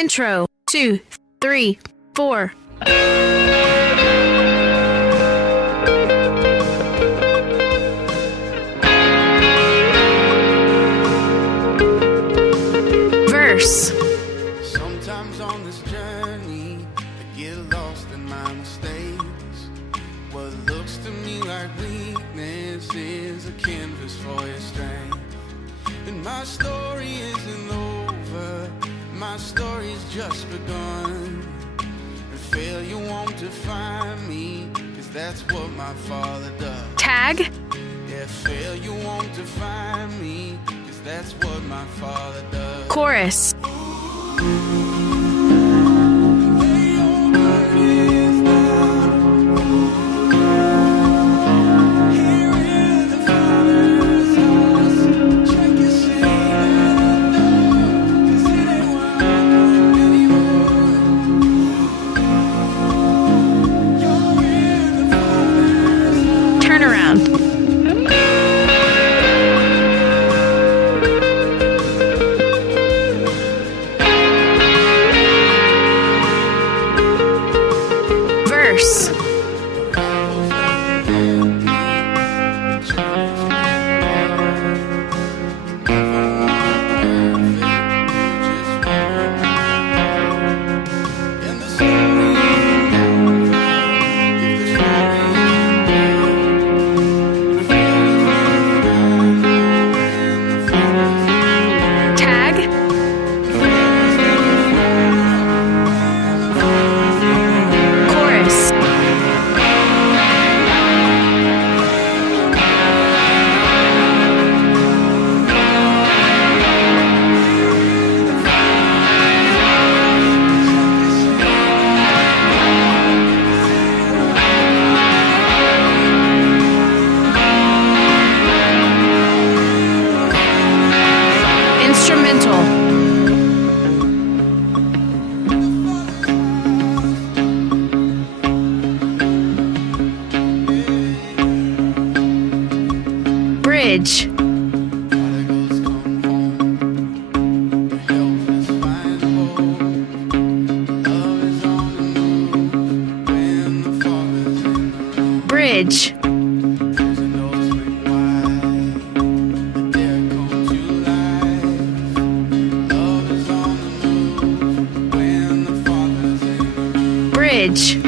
Intro, 2, 3, 4. Verse. Sometimes on this journey, I get lost in my mistakes. What looks to me like weakness is a canvas for your strength. And my story isn't over, my story's just begun. And failure won't define me, 'cause that's what my Father does. Tag. Yeah, failure won't define me, 'cause that's what my Father does. Chorus. Turnaround. Verse. Tag. Chorus. Instrumental. Bridge. Prodigals come home, the helpless find hope. Love is on the move when the Father's in the room. Bridge. Prison doors swing wide, the dead come to life. Love is on the move when the Father's in the room. Bridge.